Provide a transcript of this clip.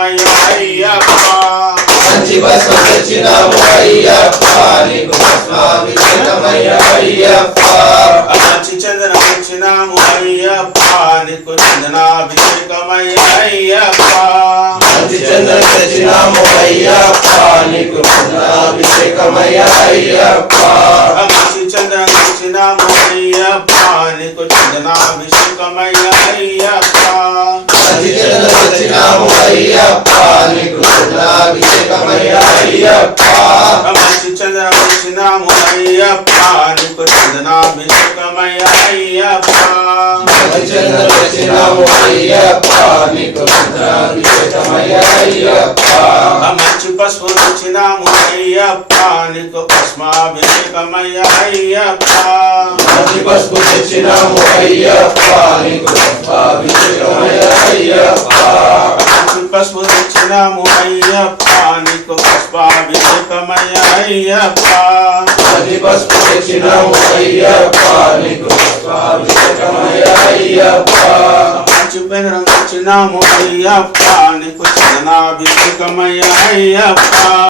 అభిషేకమయ్యా అయ్యప్ప మంచి భస్మం తెచ్చినాము అయ్యప్ప నీకు భస్మాభిషేకమయ్యా అయ్యప్ప మంచి చందనం తెచ్చినాము అయ్యప్ప నీకు చందనాభిషేకమయ్యా అయ్యప్ప మంచి చందనం తెచ్చినాము అయ్యప్ప నీకు చందనాభిషేకమయ్యా అయ్యప్ప మంచి చందనం తెచ్చినాము అయ్యప్ప నీకు చందనాభిషేకమయ్యా అయ్యప్ప మంచి చందనం తెచ్చినాము అయ్యప్ప నీకు చందనాభిషేకమయ్యా అయ్యప్ప మంచి చందనం తెచ్చినాము అయ్యప్ప నీకు చందనాభిషేకమయ్యా అయ్యప్ప మంచి చందనం తెచ్చినాము అయ్యప్ప నీకు చందనాభిషేకమయ్యా అయ్యప్ప మంచి పసుపు తెచ్చినాము అయ్యప్ప నీకు భస్మాభిషేకమయ్యా అయ్యప్ప మంచి పసుపు తెచ్చినాము అయ్యప్ప నీకు భస్మాభిషేకమయ్యా అయ్యప్ప మంచి పసుపు తెచ్చినాము అయ్యప్ప నీకు పుష్పాభిషేకమయ్యా అయ్యప్ప మంచి పసుపు తెచ్చినాము అయ్యప్ప నీకు భస్మాభిషేకమయ్యా అయ్యప్ప మంచి బెదరం తెచ్చినాము అయ్యప్ప నీకు చందనాభిషేకమయ్యా అయ్యప్ప